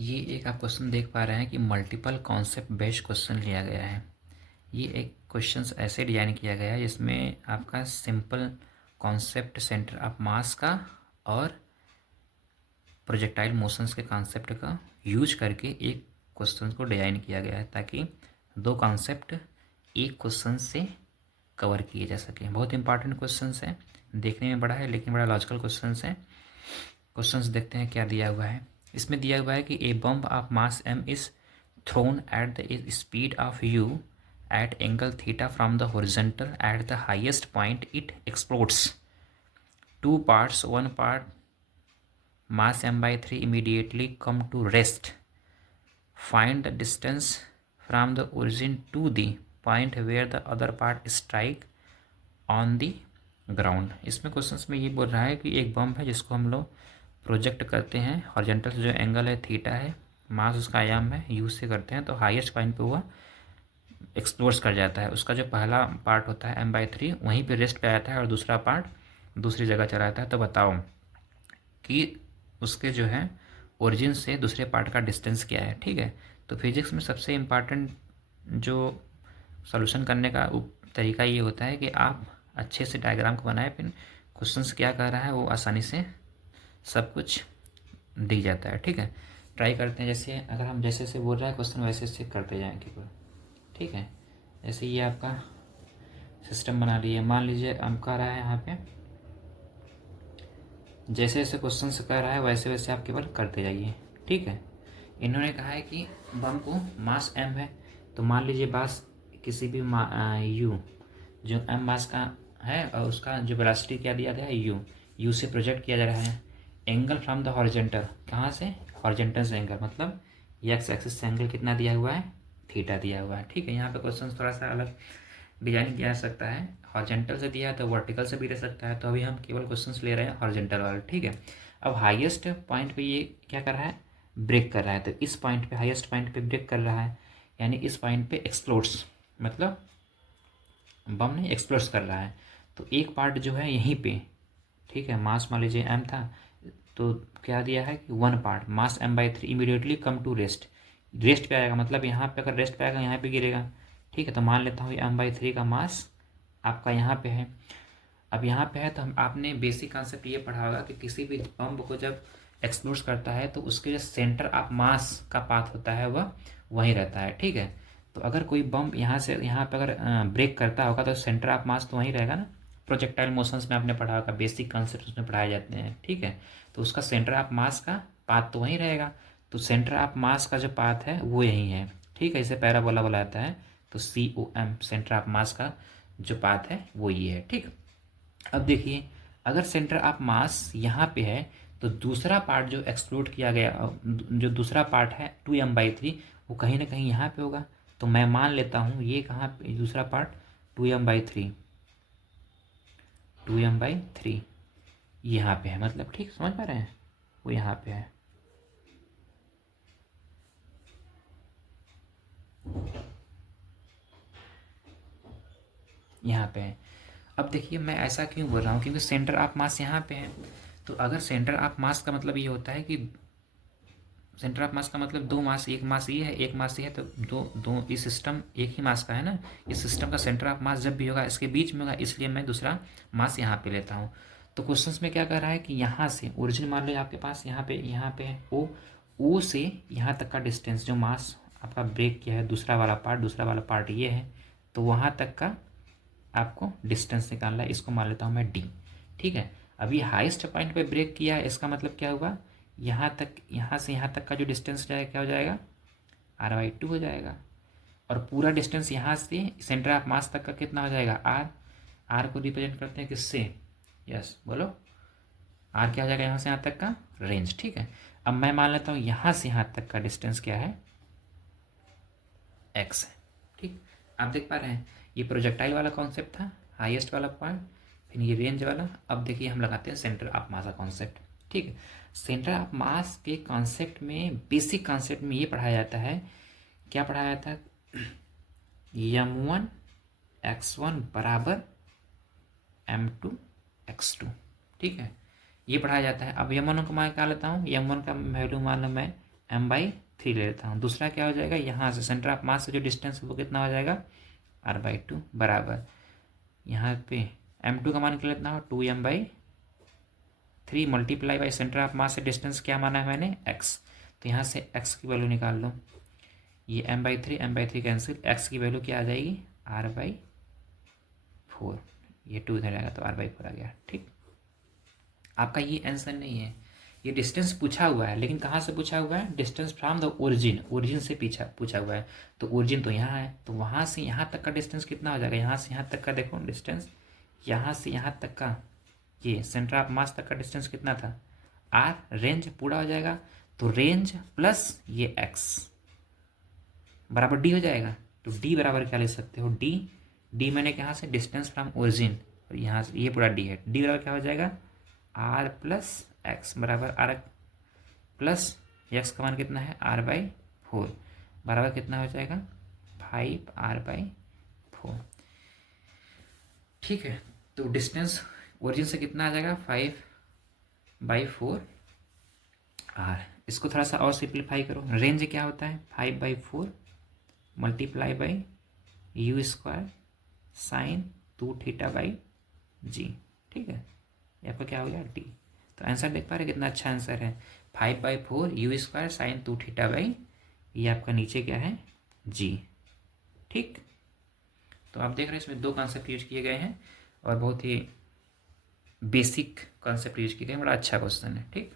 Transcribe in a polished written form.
ये एक आप क्वेश्चन देख पा रहे हैं कि मल्टीपल कॉन्सेप्ट बेस्ड क्वेश्चन लिया गया है। ये एक क्वेश्चन ऐसे डिजाइन किया गया है जिसमें आपका simple concept centre of mass का और प्रोजेक्टाइल मोशंस के कॉन्सेप्ट का यूज करके एक क्वेश्चन को डिजाइन किया गया है ताकि दो कॉन्सेप्ट एक क्वेश्चन से कवर किए जा सके। बहुत इंपॉर्टेंट क्वेश्चन है, देखने में बड़ा है लेकिन बड़ा लॉजिकल क्वेश्चन है। क्वेश्चंस देखते हैं क्या दिया हुआ है। इसमें दिया हुआ है कि ए बम्ब of mass m is throne at the speed of u at angle theta from the horizontal. At the highest point it explodes. Two parts, one part mass m/3 immediately come to rest. Find the distance from the origin to the point where the other part strike on the ground. इसमें questions में ये बोल रहा है कि एक बम है जिसको हम लोग प्रोजेक्ट करते हैं, हॉरिजॉन्टल से जो एंगल है थीटा है, मास उसका आयाम है यू से करते हैं, तो हाईएस्ट पॉइंट पे हुआ एक्सप्लोर्स कर जाता है। उसका जो पहला पार्ट होता है m/3 वहीं पे रेस्ट पे आता है और दूसरा पार्ट दूसरी जगह चला जाता है। तो बताओ कि उसके जो है ओरिजिन से दूसरे पार्ट का डिस्टेंस क्या है। ठीक है, तो फिजिक्स में सबसे इम्पॉर्टेंट जो सॉल्यूशन करने का तरीका ये होता है कि आप अच्छे से डायग्राम को बनाए, फिर क्वेश्चंस क्या कह रहा है वो आसानी से सब कुछ दिख जाता है। ठीक है, ट्राई करते हैं। जैसे अगर हम जैसे से बोल रहे हैं क्वेश्चन वैसे से करते जाएंगे कोई। ठीक है, जैसे ये आपका सिस्टम बना लिए, मान लीजिए हम कह रहा है यहाँ पे जैसे जैसे क्वेश्चन से कह रहा है वैसे वैसे आप केवल करते जाइए। ठीक है, इन्होंने कहा है कि बम को मास m है, तो मान लीजिए बास किसी भी u जो m मास का है और उसका जो वेलोसिटी क्या दिया गया है u से प्रोजेक्ट किया जा रहा है। एंगल फ्रॉम द हॉरिजॉन्टल, कहाँ से? हॉरिजॉन्टल से एंगल, मतलब एक्स एक्सिस से एंगल कितना दिया हुआ है? थीटा दिया हुआ है। ठीक है, यहाँ पे क्वेश्चन थोड़ा सा अलग डिजाइन किया जा सकता है। हॉरिजॉन्टल से दिया है तो वर्टिकल से भी दे सकता है, तो अभी हम केवल क्वेश्चंस ले रहे हैं हॉरिजॉन्टल वाले। ठीक है, अब हाईएस्ट पॉइंट पे ये क्या कर रहा है? ब्रेक कर रहा है। तो इस पॉइंट पे, हाईएस्ट पॉइंट पे ब्रेक कर रहा है, यानी इस पॉइंट पे एक्सप्लोड्स, मतलब बम नहीं एक्सप्लोड्स कर रहा है। तो एक पार्ट जो है यहीं पे, ठीक है, मास मान लीजिए m था, तो क्या दिया है कि one part mass m/3 immediately come to rest. Rest पे आएगा, मतलब यहाँ पे अगर रेस्ट पे आएगा यहाँ पे गिरेगा। ठीक है, तो मान लेता हूँ ये m/3 का मास आपका यहाँ पे है। अब यहाँ पे है तो हम आपने बेसिक कॉन्सेप्ट ये पढ़ा होगा कि किसी भी बम को जब एक्सप्लोड करता है तो उसके जो सेंटर ऑफ मास का पाथ होता है वह वहीं रहता है। ठीक है, तो अगर कोई बम यहाँ से यहाँ पे अगर ब्रेक करता होगा तो सेंटर ऑफ मास तो वहीं रहेगा ना। प्रोजेक्टाइल मोशंस में आपने पढ़ा होगा, बेसिक कॉन्सेप्ट उसमें पढ़ाए जाते हैं। ठीक है, तो उसका सेंटर ऑफ मास का पाथ तो वहीं रहेगा, तो सेंटर ऑफ मास का जो पाथ है वो यही है। ठीक है, इसे पैराबोला बोला जाता है। तो COM सेंटर ऑफ मास का जो पाथ है वो ये है। ठीक, अब देखिए अगर सेंटर ऑफ मास यहाँ पे है तो दूसरा पार्ट जो एक्सप्लोड किया गया, जो दूसरा पार्ट है 2m/3 वो कहीं ना कहीं यहाँ पे होगा। तो मैं मान लेता हूँ ये कहाँ पे दूसरा पार्ट 2m/3 यहाँ पे है, मतलब ठीक समझ पा रहे हैं, वो यहाँ पे है। यहाँ पे है। अब देखिए मैं ऐसा क्यों बोल रहा हूँ, क्योंकि सेंटर ऑफ मास यहाँ पे है। तो अगर सेंटर ऑफ मास का मतलब ये होता है कि सेंटर ऑफ मास का मतलब दो मास, एक मास ये है एक मास ये है, तो दो दो इस सिस्टम एक ही मास का है ना। इस सिस्टम का सेंटर ऑफ मास जब भी होगा इसके बीच में होगा, इसलिए मैं दूसरा मास यहाँ पे लेता हूँ। तो क्वेश्चंस में क्या कह रहा है कि यहाँ से ओरिजिन मान लो आपके पास यहाँ पे है ओ से यहाँ तक का डिस्टेंस जो मास आपका ब्रेक किया है, दूसरा वाला पार्ट ये है, तो वहाँ तक का आपको डिस्टेंस निकालना है। इसको मान लेता हूँ मैं D। ठीक है, अभी हाईएस्ट पॉइंट पे ब्रेक किया है, इसका मतलब क्या हुआ, यहाँ तक, यहाँ से यहाँ तक का जो डिस्टेंस जाएगा क्या हो जाएगा? R/2 हो जाएगा। और पूरा डिस्टेंस यहाँ से सेंटर ऑफ मास तक का कितना हो जाएगा? R को रिप्रेजेंट करते हैं किससे? यस बोलो, R क्या हो जाएगा यहाँ से यहाँ तक का? रेंज। ठीक है, अब मैं मान लेता हूँ यहाँ से यहाँ तक का डिस्टेंस क्या है? X है। ठीक, आप देख पा रहे हैं ये प्रोजेक्टाइल वाला कॉन्सेप्ट था, हाईएस्ट वाला पॉइंट, फिर ये रेंज वाला। अब देखिए हम लगाते हैं सेंटर ऑफ मास का कॉन्सेप्ट। ठीक है, सेंटर ऑफ मास के कॉन्सेप्ट में, बेसिक कॉन्सेप्ट में ये पढ़ाया जाता है, क्या पढ़ाया जाता है? m1 x1 बराबर m2 x2। ठीक है, ये पढ़ाया जाता है। अब m1 को मैं क्या लेता हूँ, m1 का वैल्यू मान लो मैं m/3 ले लेता हूँ। दूसरा क्या हो जाएगा, यहाँ से सेंटर ऑफ मास से जो डिस्टेंस है वो कितना हो जाएगा, r/2 बराबर यहाँ पे m2 का मान क्या लेता हूँ, 2m/3 multiply by centre of mass से डिस्टेंस क्या माना है मैंने, x। तो यहाँ से x की वैल्यू निकाल लो, ये m/3 कैंसिल, x की वैल्यू क्या आ जाएगी, r/4। ये 2 इधर आएगा तो r/4 आ गया। ठीक, आपका ये आंसर नहीं है, ये डिस्टेंस पूछा हुआ है, लेकिन कहाँ से पूछा हुआ है, distance from the origin, origin से पीछा पूछा हुआ है। तो ओरिजिन तो यहाँ है, तो वहाँ से यहाँ तक का डिस्टेंस कितना हो जाएगा, यहाँ से यहाँ तक का देखो डिस्टेंस, यहाँ से यहाँ तक का, ये सेंटर ऑफ मास तक का डिस्टेंस कितना था, r, रेंज पूरा हो जाएगा। तो रेंज प्लस ये x बराबर d हो जाएगा। तो d बराबर क्या ले सकते हो, d मैंने कहाँ से, डिस्टेंस फ्रॉम ओरिजिन, और यहाँ से ये पूरा d है, d बराबर क्या हो जाएगा, r प्लस एक्स बराबर r प्लस x का मान कितना है, r/4 बराबर कितना हो जाएगा, 5r/4। ठीक है, तो डिस्टेंस ओरिजिन से कितना आ जाएगा, 5/4 r। इसको थोड़ा सा और सिंप्लीफाई करो, रेंज क्या होता है, 5/4 multiply by u square sine 2θ/g। ठीक है, ये आपका क्या हो गया, d। तो आंसर देख पा रहे कितना अच्छा आंसर है, 5/4 u स्क्वायर साइन 2θ/, ये आपका नीचे क्या है, g। ठीक, तो आप देख रहे हैं इसमें 2 कॉन्सेप्ट यूज किए गए हैं और बहुत ही बेसिक कॉन्सेप्ट यूज किए गए हैं, बड़ा अच्छा क्वेश्चन है। ठीक।